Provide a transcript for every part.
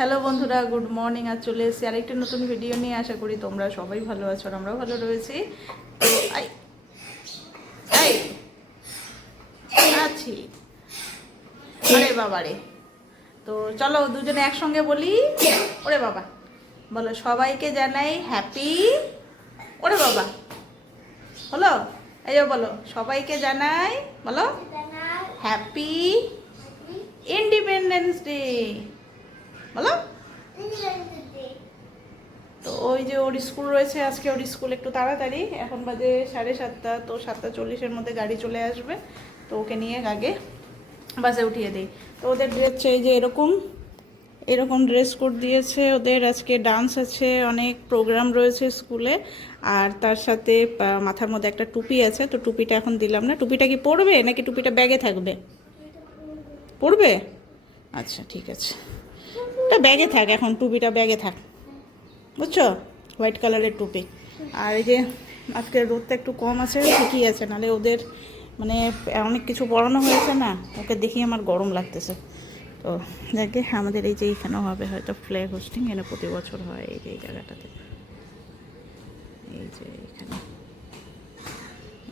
Hello বন্ধুরা, good morning. আর চলে এসেছি আরেকটি নতুন ভিডিও নিয়ে। আশা করি তোমরা সবাই ভালো আছো আর আমরাও ভালো রয়েছি। তো আছি আরে বাবা রে। তো চলো দুজনে একসঙ্গে বলি, ওরে বাবা বলো। সবাইকে জানাই হ্যাপি, ওরে বাবা হলো, এই যে বলো সবাইকে জানাই, বলো হ্যাপি ইন্ডিপেন্ডেন্স ডে, বলো। তো ওই যে ওর স্কুল রয়েছে আজকে, ওর স্কুল একটু তাড়াতাড়ি, এখন বাজে 7:30। তো 7:40-এর মধ্যে গাড়ি চলে আসবে। তো ওকে নিয়ে আগে বাসে উঠিয়ে দিই। তো ওদের ড্রেস এই যে এরকম এরকম ড্রেস কোড দিয়েছে ওদের। আজকে ডান্স আছে, অনেক প্রোগ্রাম রয়েছে স্কুলে। আর তার সাথে মাথার মধ্যে একটা টুপি আছে। তো টুপিটা এখন দিলাম না। টুপিটা কি পরবে নাকি টুপিটা ব্যাগে থাকবে? পরবে, আচ্ছা ঠিক আছে, এটা ব্যাগে থাক, এখন টুপিটা ব্যাগে থাক, বুঝছো? হোয়াইট কালারের টুপি। আর এই যে আজকে রোদটা একটু কম আছে, ঠিকই আছে, নাহলে ওদের মানে অনেক কিছু পড়ানো হয়েছে না, ওকে দেখি আমার গরম লাগতেছে। তো যাকে আমাদের এই যে এইখানেও হবে হয়তো ফ্ল্যাগ হোস্টিং, এখানে প্রতি বছর হয় এই যে এই জায়গাটাতে, এই যে এখানে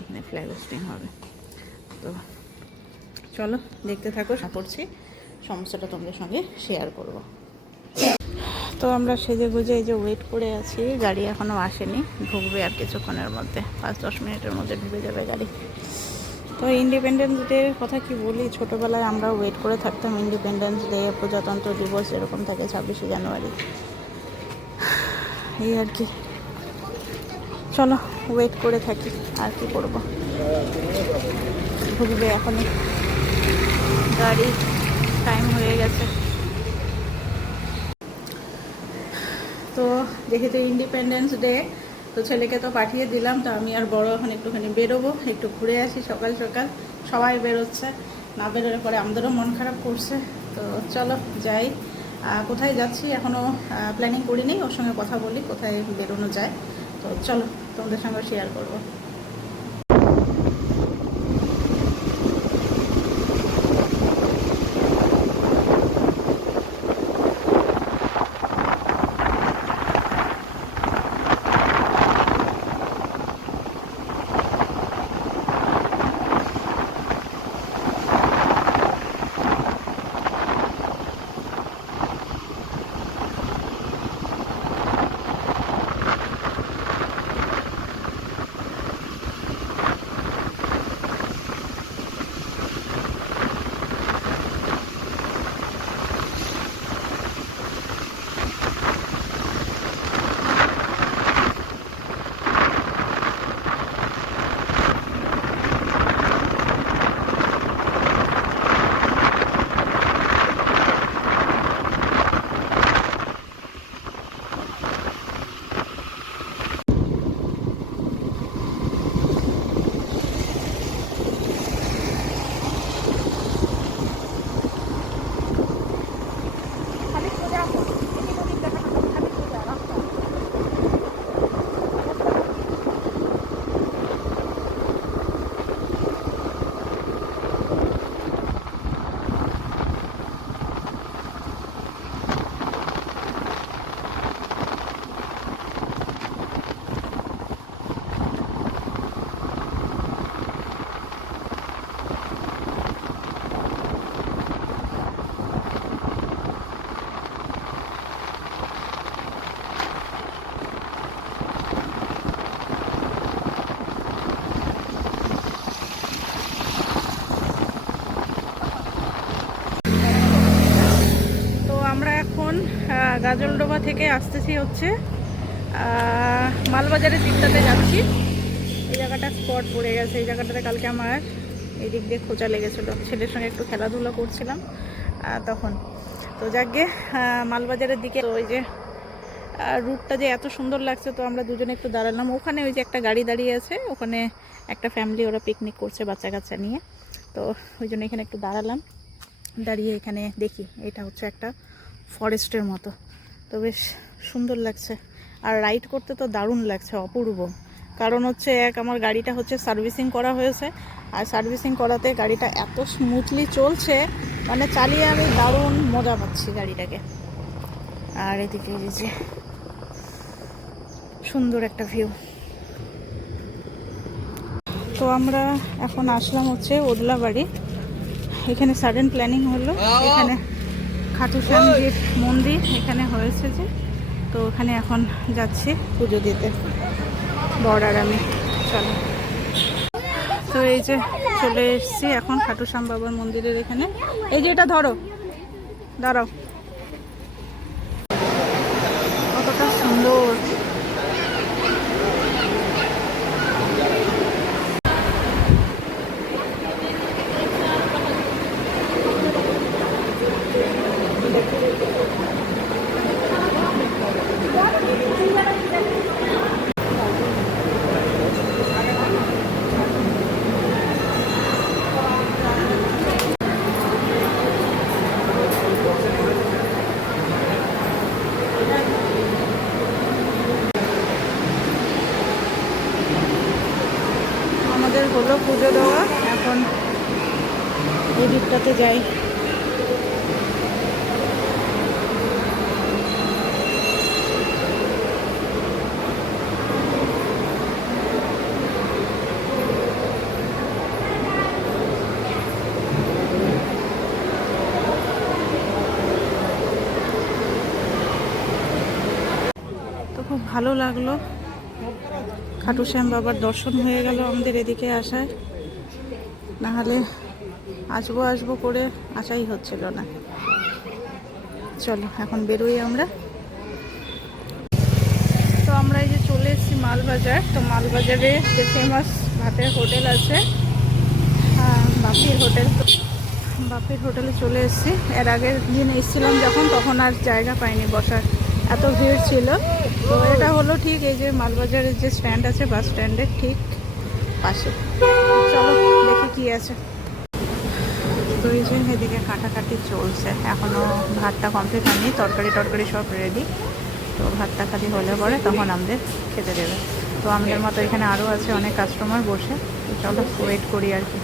এখানে ফ্ল্যাগ হোস্টিং হবে। তো চলো দেখতে থাকো, আশা করছি সমস্যাটা তোমাদের সঙ্গে শেয়ার করব। তো আমরা সেজে গুজে এই যে ওয়েট করে আছি, গাড়ি এখনও আসেনি, ঢুকবে আর কিছুক্ষণের মধ্যে, 5-10 মিনিটের মধ্যে ঢুকে যাবে গাড়ি। তো ইন্ডিপেন্ডেন্স ডের কথা কি বলি, ছোটোবেলায় আমরা ওয়েট করে থাকতাম ইন্ডিপেন্ডেন্স ডে, প্রজাতন্ত্র দিবস এরকম থাকে 26শে জানুয়ারি, এই আর কি। চলো ওয়েট করে থাকি, আর কি করবো। ঢুকবে এখনই গাড়ি, টাইম হয়ে গেছে। তো যেহেতু ইন্ডিপেন্ডেন্স ডে, তো ছেলেকে তো পাঠিয়ে দিলাম। তো আমি আর বড় এখন একটুখানি বেরোবো, একটু ঘুরে আসি। সকাল সকাল সবাই বেরোচ্ছে, না বেরোলে পরে আমাদেরও মন খারাপ করছে। তো চলো যাই। কোথায় যাচ্ছি এখনও প্ল্যানিং করিনি, ওর সঙ্গে কথা বলি কোথায় বেরোনো যায়। তো চলো তোমাদের সঙ্গে শেয়ার করবো। গাজলডোবা থেকে আসতেছি হচ্ছে মালবাজারের দিকটাতে যাচ্ছি। এই জায়গাটা স্পট পড়ে গেছে, এই জায়গাটাতে কালকে আমার এই দিক দিয়ে খোঁচা লেগেছিলো, ছেলের সঙ্গে একটু খেলাধুলা করছিলাম তখন। তো যাকে মালবাজারের দিকে, তো ওই যে রুটটা যে এত সুন্দর লাগছে, তো আমরা দুজনে একটু দাঁড়ালাম ওখানে। ওই যে একটা গাড়ি দাঁড়িয়ে আছে ওখানে, একটা ফ্যামিলি, ওরা পিকনিক করছে বাচ্চা কাচ্চা নিয়ে। তো ওই জন্য এখানে একটু দাঁড়ালাম, দাঁড়িয়ে এখানে দেখি এটা হচ্ছে একটা ফরেস্টের মতো। তো বেশ সুন্দর লাগছে, আর রাইড করতে তো দারুণ লাগছে, অপূর্ব। কারণ হচ্ছে আমার গাড়িটা হচ্ছে সার্ভিসিং করা হয়েছে, আর সার্ভিসিং করাতে গাড়িটা এত স্মুথলি চলছে, মানে চালিয়ে আমি দারুণ মজা পাচ্ছি গাড়িটাকে। আর এদিকে এই যে সুন্দর একটা ভিউ। তো আমরা এখন আসলাম হচ্ছে ওদলাবাড়ি। এখানে সাডেন প্ল্যানিং হলো, এখানে খাটু শ্যামজির মন্দির এখানে হয়েছে যে, তো ওখানে এখন যাচ্ছি পুজো দিতে বর আর আমি। চলো, তো এই যে চলে এসেছি এখন খাটু শ্যাম বাবার মন্দিরের এখানে। এই যে এটা ধরো, দাঁড়াও, কতটা সুন্দর। আমাদের হলো পুজো দেওয়া, এখন এই দিকটাতে যাই। তো খুব ভালো লাগলো, খাটু শ্যাম বাবার দর্শন হয়ে গেল আমাদের এদিকে আসায়, নাহলে আসবো আসবো করে আসাই হচ্ছিল না। চলো এখন বেরোই আমরা। তো আমরা এই যে চলে এসেছি মালবাজার। তো মালবাজারে যে ফেমাস ভাতের হোটেল আছে, বাপির হোটেল, তো বাপির হোটেলে চলে এসেছি। এর আগের দিন এসেছিলাম যখন, তখন আর জায়গা পাইনি বসার, এত ভিড় ছিল। তো এটা হলো ঠিক এই যে মালবাজারের যে স্ট্যান্ড আছে, বাস স্ট্যান্ডের ঠিক পাশে। চলো দেখি কি আছে। তো এই যে এদিকে কাটাকাটি চলছে, এখনও ভাতটা কমপ্লিট হয়নি, তরকারি সব রেডি। তো ভাতটা খালি হলে পরে তখন আমাদের খেতে দেবে। তো আমাদের মতো এখানে আরও আছে অনেক কাস্টমার বসে, তো চলো ওয়েট করি আর কি।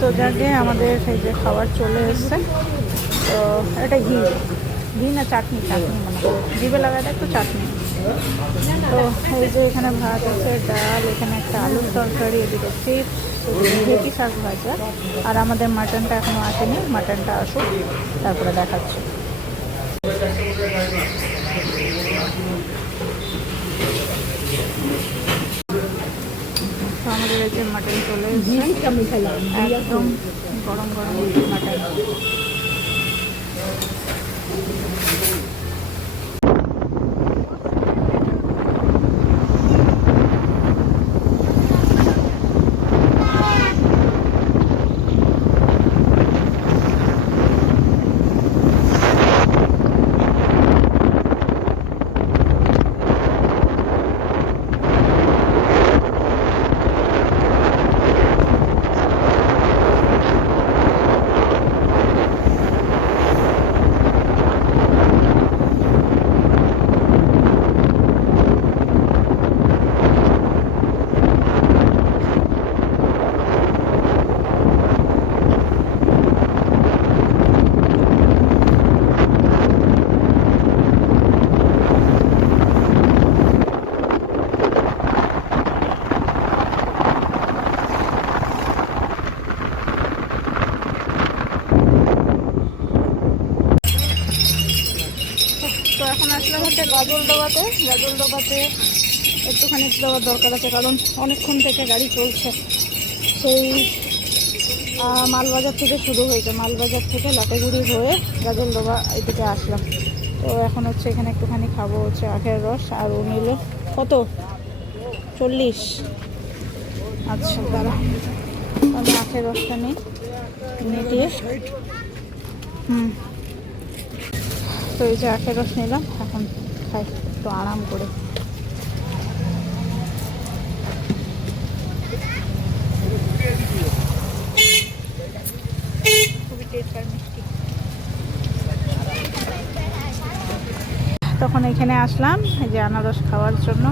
তো যাকে আমাদের এই যে খাবার চলে এসছে। তো এটা ঘি না চাটনি মানে জিভে লাগাটা একটু চাটনি। তো এই যে এখানে ভাত আছে, ডাল, এখানে একটা আলুর তরকারি, এদিকে চিপস, ভেটি শাক ভাজা। আর আমাদের মাটনটা এখনও আসেনি, মাটনটা আসুক তারপরে দেখাচ্ছি। তো আমাদের এই যে মাটন চলে এসেছে, একদম গরম গরম মাটন। তো এখন আসলাম হচ্ছে গাজলডোবাতে একটুখানি দেওয়ার দরকার আছে, কারণ অনেকক্ষণ থেকে গাড়ি চলছে। সেই মালবাজার থেকে শুরু হয়েছে, মালবাজার থেকে লাটেগুড়ি হয়ে গাজলডোবা এদিকে আসলাম। তো এখন হচ্ছে এখানে একটুখানি খাবো হচ্ছে আখের রস, আর ও নিল কত 40। আচ্ছা দাঁড়া, আমি আখের রসটা নিই, নিয়ে তো এই যে আখের রস নিলাম, এখন খাই একটু আরাম করে। খুবই টেস্ট আর মিষ্টি। তখন এখানে আসলাম এই যে আনারস খাওয়ার জন্য,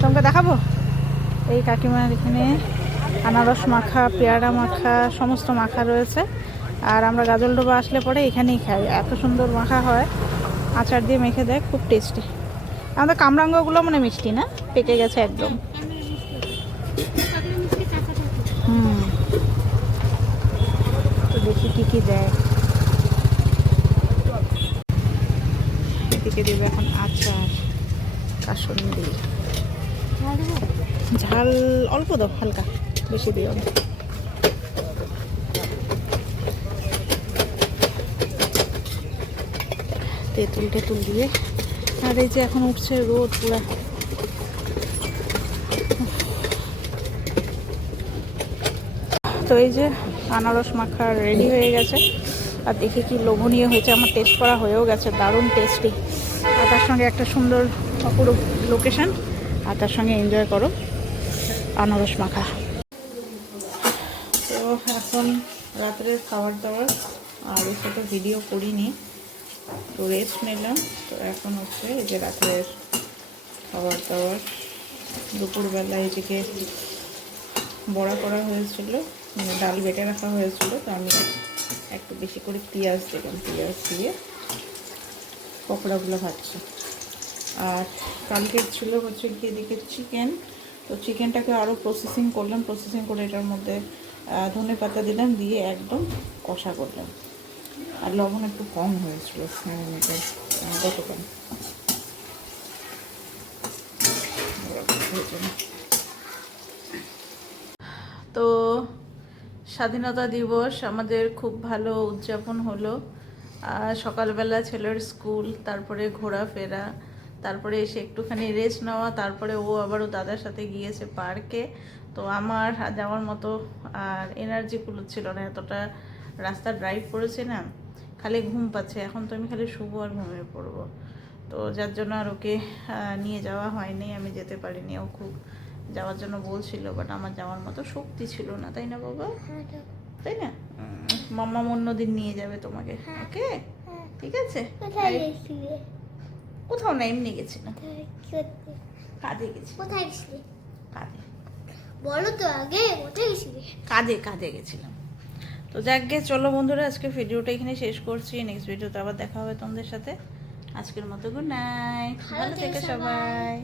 তোমাকে দেখাবো। এই কাকিমার এখানে আনারস মাখা, পেয়ারা মাখা, সমস্ত মাখা রয়েছে। আর আমরা গাজলডোবা আসলে পরে এখানেই খাই, এত সুন্দর মাখা হয়, আচার দিয়ে মেখে দেয়, খুব টেস্টি। আমাদের কামরাঙ্গাগুলো মানে মিষ্টি না, পেকে গেছে একদম। হুম, তো দেখি কী কী দেয়। এদিকে দেবে এখন আচার, কাসুন্দি, ঝাল অল্প দাও, হালকা, বেশি দিও না। তেঁতুল টেতুল দিয়ে। আর এই যে এখন উঠছে রোদ পুরা। তো এই যে আনারস মাখা রেডি হয়ে গেছে, আর দেখে কি লোভনীয় হয়েছে, আমার টেস্ট করা হয়েও গেছে, দারুণ টেস্টি। আর তার সঙ্গে একটা সুন্দর অপরূপ লোকেশন, আর তার সঙ্গে এনজয় করো আনারস মাখা। তো এখন রাত্রের খাবার দাবার, আর এর সাথে ভিডিও করিনি, তো রেস্ট নিলাম। তো এখন হচ্ছে এই যে রাত্রের খাবার দাবার। দুপুরবেলা এদিকে বড়া করা হয়েছিল, মানে ডাল বেটে রাখা হয়েছিল, তো আমি একটু বেশি করে পেঁয়াজ দিলাম, পেঁয়াজ দিয়ে পকোড়াগুলো ভাজছি। আর কালকের ছিল হচ্ছে কি এদিকে চিকেন, তো চিকেনটাকে আরও প্রসেসিং করলাম, প্রসেসিং করে এটার মধ্যে ধনে পাতা দিলাম, দিয়ে একদম কষা করলাম। আর লবণ একটু কম হয়েছিল গতকাল। তো স্বাধীনতা দিবস আমাদের খুব ভালো উদযাপন হলো। সকালবেলা ছেলের স্কুল, তারপরে ঘোরাফেরা, তারপরে এসে একটুখানি রেস্ট নেওয়া, তারপরে ও আবারও দাদার সাথে গিয়েছে পার্কে। তো আমার যাওয়ার মতো আর এনার্জি ছিল না, এতটা রাস্তা ড্রাইভ করেছে না, খালি ঘুম পাচ্ছে। এখন তো আমি খালি শুবো আর ঘুমিয়ে পড়বো। তো যার জন্য আর ওকে নিয়ে যাওয়া হয়নি, আমি যেতে পারিনি। ও খুব যাওয়ার জন্য বলছিল, বাট আমার যাওয়ার মতো শক্তি ছিল না, তাই না বাবা? তাই না? মাম্মা অন্যদিন নিয়ে যাবে তোমাকে, ওকে? ঠিক আছে। কোথাও না, এমনি গেছিলাম। কাজে গেছি। কোথায় গেছিলি? কাজে। বলো তো আগে, কোথায় গেছিলি? কাজে গেছিলাম। তো যাকগে, চলো বন্ধুরা, আজকে ভিডিওটা এখানে শেষ করছি। নেক্সট ভিডিওতে আবার দেখা হবে তোমাদের সাথে। আজকের মতো গুড নাইট, ভালো থেকো সবাই।